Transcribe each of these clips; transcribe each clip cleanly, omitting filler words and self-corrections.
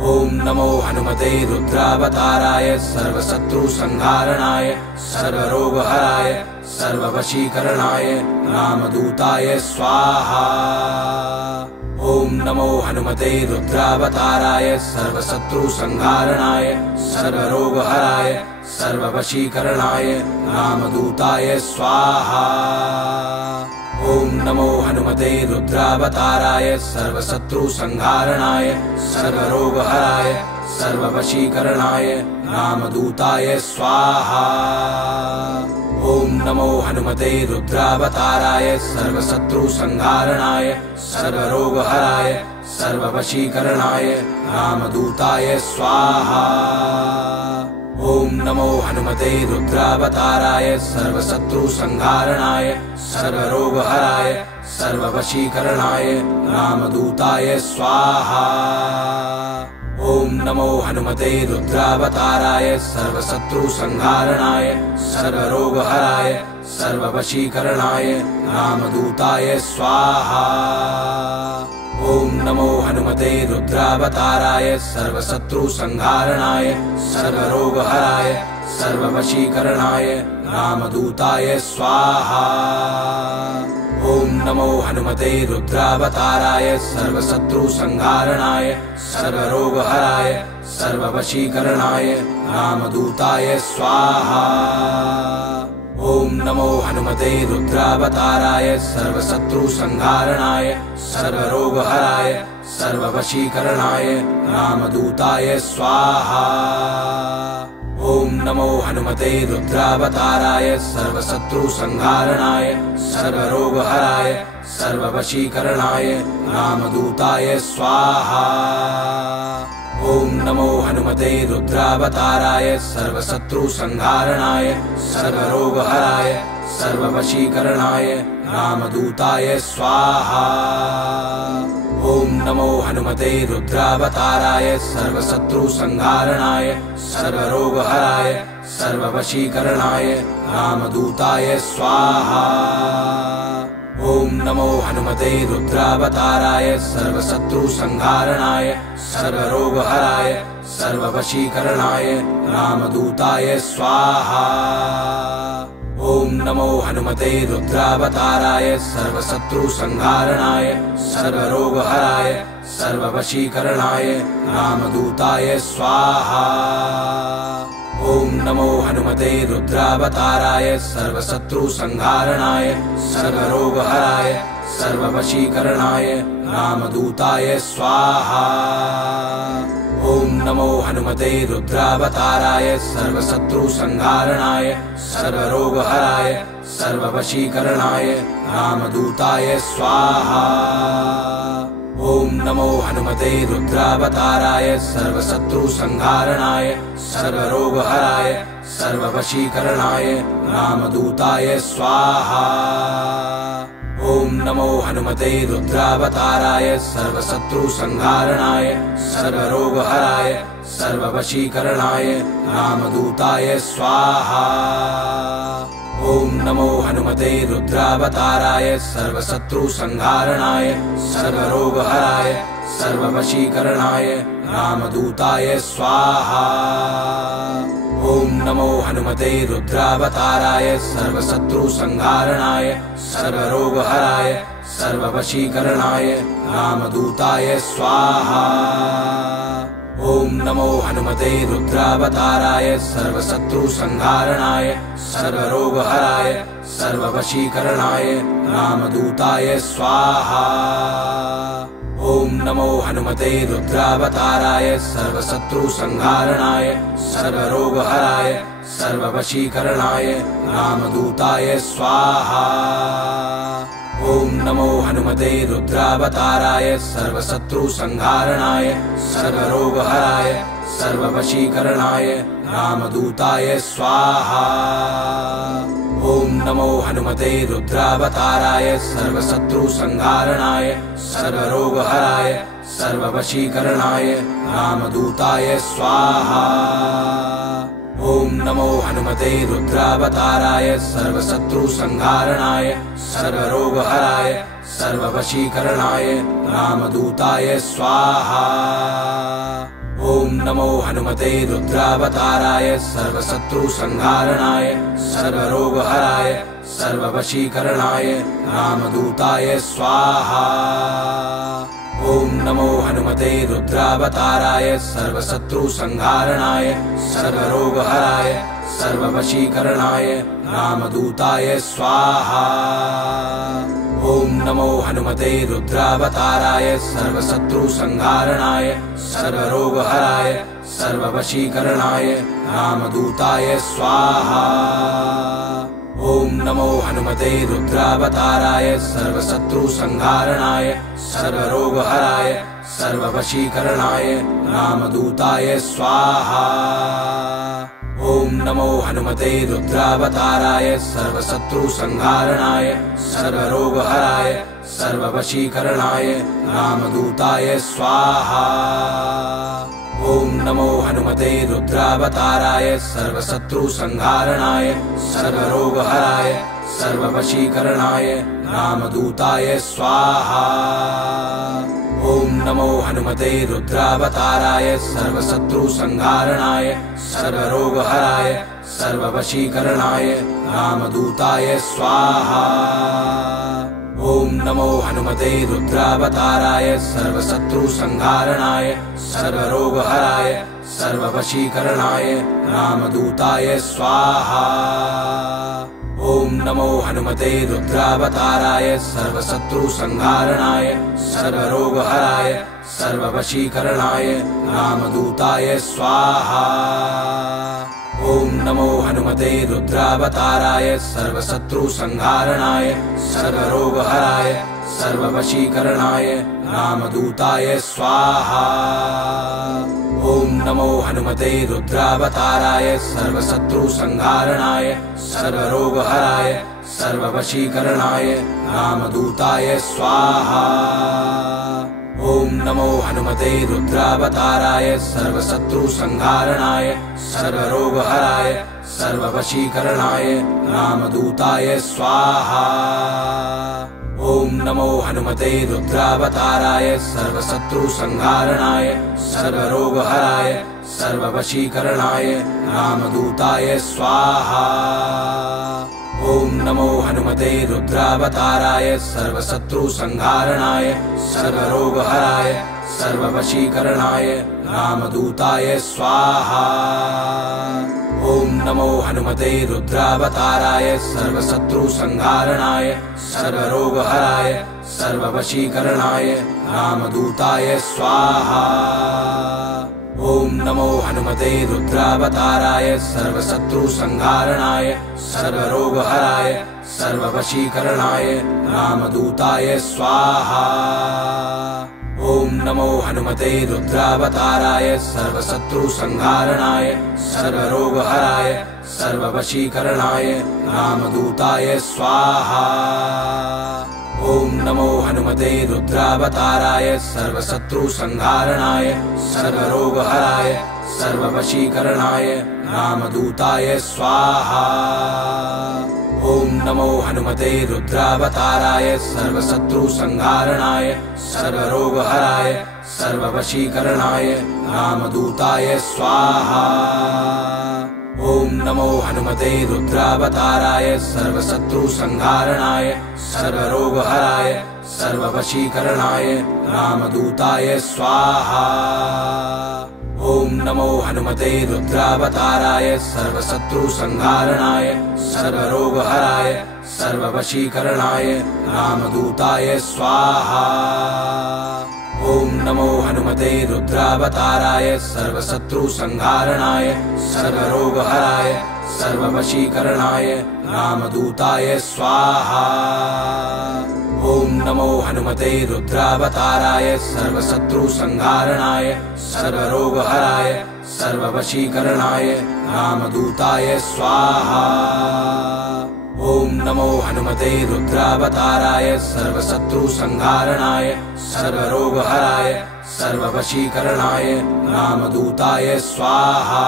ओम नमो हनुमते रुद्रावताराय सर्वशत्रुसंहारणाय सर्वरोगहराय सर्ववशीकरणाय रामदूताय स्वाहा। ओम नमो हनुमते रुद्रावताराय सर्वशत्रुसंहारणाय सर्वरोगहराय सर्ववशीकरणाय रामदूताय स्वाहा। ओम नमो हनुमते रुद्रावताराय सर्वशत्रुसंहारणाय सर्वरोगहराय सर्ववशीकरणाय रामदूताय स्वाहा। ओम नमो हनुमते रुद्रावताराय सर्वशत्रुसंहारणाय सर्वरोगहराय सर्ववशीकरणाय रामदूताय स्वाहा। ओम नमो हनुमते रुद्रावताराय सर्वशत्रुसंहारणाय सर्वरोगहराय सर्ववशीकरणाय रामदूताय स्वाहा। ओम नमो हनुमते रुद्रावताराय सर्वशत्रुसंहारणाय सर्वरोगहराय सर्ववशीकरणाय रामदूताय स्वाहा। ओम नमो हनुमते रुद्रावताराय सर्वशत्रुसंहारणाय सर्वरोगहराय सर्ववशीकरणाय रामदूताय स्वाहा। ओम नमो हनुमते रुद्रावताराय सर्वशत्रुसंहारणाय सर्वरोगहराय सर्ववशीकरणाय रामदूताय स्वाहा। ओम नमो हनुमते रुद्रावताराय सर्वशत्रुसंहारणाय सर्वरोगहराय सर्ववशीकरणाय रामदूताय स्वाहा। ओम नमो हनुमते रुद्रावताराय सर्वशत्रुसंहारणाय सर्वरोगहराय सर्ववशीकरणाय रामदूताय स्वाहा। ओम नमो हनुमते रुद्रावताराय सर्वशत्रुसंहारणाय सर्वरोगहराय सर्ववशीकरणाय रामदूताय स्वाहा। ओम नमो हनुमते रुद्रावताराय सर्वशत्रुसंहारणाय सर्वरोगहराय सर्ववशीकरणाय रामदूताय स्वाहा। ओम नमो हनुमते रुद्रावताराय सर्वशत्रुसंहारणाय सर्वरोगहराय सर्ववशीकरणाय रामदूताय स्वाहा। ओम नमो हनुमते रुद्रावताराय सर्वशत्रुसंहारणाय सर्वरोगहराय सर्ववशीकरणाय रामदूताय स्वाहा। ओम नमो हनुमते रुद्रावताराय सर्वशत्रुसंहारणाय सर्वरोगहराय सर्ववशीकरणाय रामदूताय स्वाहा। ओम नमो हनुमते रुद्रावताराय सर्वशत्रुसंहारणाय सर्वरोगहराय सर्ववशीकरणाय रामदूताय स्वाहा। ओम नमो हनुमते रुद्रावताराय सर्वशत्रुसंहारणाय सर्वरोगहराय सर्ववशीकरणाय रामदूताय स्वाहा। ओम नमो हनुमते रुद्रावताराय सर्वशत्रुसंहारणाय सर्वरोगहराय सर्ववशीकरणाय रामदूताय स्वाहा। ओम नमो हनुमते रुद्रावताराय सर्वशत्रुसंहारणाय सर्वरोगहराय सर्ववशीकरणाय रामदूताय स्वाहा। ओम नमो हनुमते रुद्रावताराय सर्वशत्रुसंहारणाय सर्वरोगहराय सर्ववशीकरणाय रामदूताय स्वाहा। ओम नमो हनुमते रुद्रावताराय सर्वशत्रुसंहारणाय सर्वरोगहराय सर्ववशीकरणाय रामदूताय स्वाहा। ओम नमो हनुमते रुद्रावताराय सर्वशत्रुसंहारणाय सर्वरोगहराय सर्ववशीकरणाय रामदूताय स्वाहा। ओम नमो हनुमते रुद्रावताराय सर्वशत्रुसंहारणाय सर्वरोगहराय सर्ववशीकरणाय रामदूताय स्वाहा। ओम नमो हनुमते रुद्रावताराय सर्वशत्रुसंहारणाय सर्वरोगहराय सर्ववशीकरणाय रामदूताय स्वाहा। ओम नमो हनुमते रुद्रावताराय सर्वशत्रुसंहारणाय सर्वरोगहराय सर्ववशीकरणाय रामदूताय स्वाहा। नमो हनुमते रुद्रावताराय सर्वशत्रुसंहारणाय सर्वरोगहराय सर्ववशीकरणाय रामदूताय स्वाहा। ॐ नमो हनुमते रुद्रावताराय सर्वशत्रुसंहारणाय सर्वरोगहराय सर्ववशीकरणाय रामदूताय स्वाहा। ॐ नमो हनुमते रुद्रावताराय सर्वशत्रुसंहारणाय सर्वरोगहराय सर्ववशीकरणाय रामदूताय स्वाहा। ॐ नमो हनुमते रुद्रावताराय सर्वशत्रुसंहारणाय सर्वरोगहराय सर्ववशीकरणाय रामदूताय स्वाहा। ॐ नमो हनुमते रुद्रावताराय सर्वशत्रुसंहारणाय सर्वरोगहराय सर्ववशीकरणाय रामदूताय स्वाहा। ॐ नमो हनुमते रुद्रावताराय सर्वशत्रुसंहारणाय सर्वरोगहराय सर्ववशीकरणाय रामदूताय स्वाहा। ॐ नमो हनुमते रुद्रावताराय सर्वशत्रुसंहारणाय सर्वरोगहराय सर्ववशीकरणाय रामदूताय स्वाहा। ॐ नमो हनुमते रुद्रावताराय सर्वशत्रुसंहारणाय सर्वरोगहराय सर्ववशीकरणाय रामदूताय स्वाहा। ॐ नमो हनुमते रुद्रावताराय सर्वशत्रुसंहारणाय सर्वरोगहराय सर्ववशीकरणाय रामदूताय स्वाहा। ॐ नमो हनुमते रुद्रावताराय सर्वशत्रुसंहारणाय सर्वरोगहराय सर्ववशीकरणाय रामदूताय स्वाहा। ॐ नमो हनुमते रुद्रावताराय सर्वशत्रुसंहारणाय सर्वरोगहराय सर्ववशीकरणाय रामदूताय स्वाहा। ॐ नमो हनुमते रुद्रावताराय सर्वशत्रुसंहारणाय सर्वरोगहराय सर्ववशीकरणाय रामदूताय स्वाहा। ॐ नमो हनुमते रुद्रावताराय सर्वशत्रुसंहारणाय सर्वरोगहराय सर्ववशीकरणाय रामदूताय स्वाहा। ॐ नमो हनुमते रुद्रावताराय सर्वशत्रुसंहारणाय सर्वरोगहराय सर्ववशीकरणाय रामदूताय स्वाहा। ॐ नमो हनुमते रुद्रावताराय सर्वशत्रुसंहारणाय सर्वरोगहराय सर्ववशीकरणाय रामदूताय स्वाहा। ॐ नमो हनुमते रुद्रावताराय सर्वशत्रुसंहारणाय सर्वरोगहराय सर्ववशीकरणाय रामदूताय स्वाहा। ॐ नमो हनुमते रुद्रावताराय सर्वशत्रुसंहारणाय सर्वरोगहराय सर्ववशीकरणाय रामदूताय स्वाहा। ॐ नमो हनुमते रुद्रावताराय सर्वशत्रुसंहारणाय सर्वरोगहराय सर्ववशीकरणाय रामदूताय स्वाहा। ॐ नमो हनुमते रुद्रावताराय सर्वशत्रुसंहारणाय सर्वरोगहराय सर्ववशीकरणाय रामदूताय स्वाहा। ॐ नमो हनुमते रुद्रावताराय सर्वशत्रुसंहारणाय सर्वरोगहराय सर्ववशीकरणाय रामदूताय स्वाहा। ॐ नमो हनुमते रुद्रावताराय सर्वशत्रुसंहारणाय सर्वरोगहराय सर्ववशीकरणाय रामदूताय स्वाहा। ॐ नमो हनुमते रुद्रावताराय सर्वशत्रुसंहारणाय सर्वरोगहराय सर्ववशीकरणाय रामदूताय स्वाहा। ॐ नमो हनुमते रुद्रावताराय सर्वशत्रुसंहारणाय सर्वरोगहराय सर्ववशीकरणाय रामदूताय स्वाहा। ॐ नमो हनुमते रुद्रावताराय सर्वशत्रुसंहारणाय सर्वरोगहराय सर्ववशीकरणाय रामदूताय स्वाहा।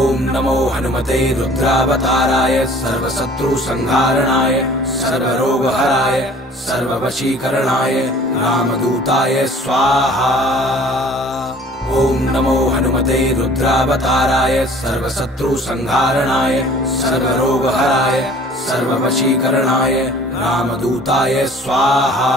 ॐ नमो हनुमते रुद्रावताराय सर्वशत्रुसंहारणाय सर्वरोगहराय सर्ववशीकरणाय रामदूताय स्वाहा। ॐ नमो श्रीमते रुद्रावताराय सर्वशत्रुसंहारणाय सर्वरोगहराय सर्ववशीकरणाय रामदूताय स्वाहा।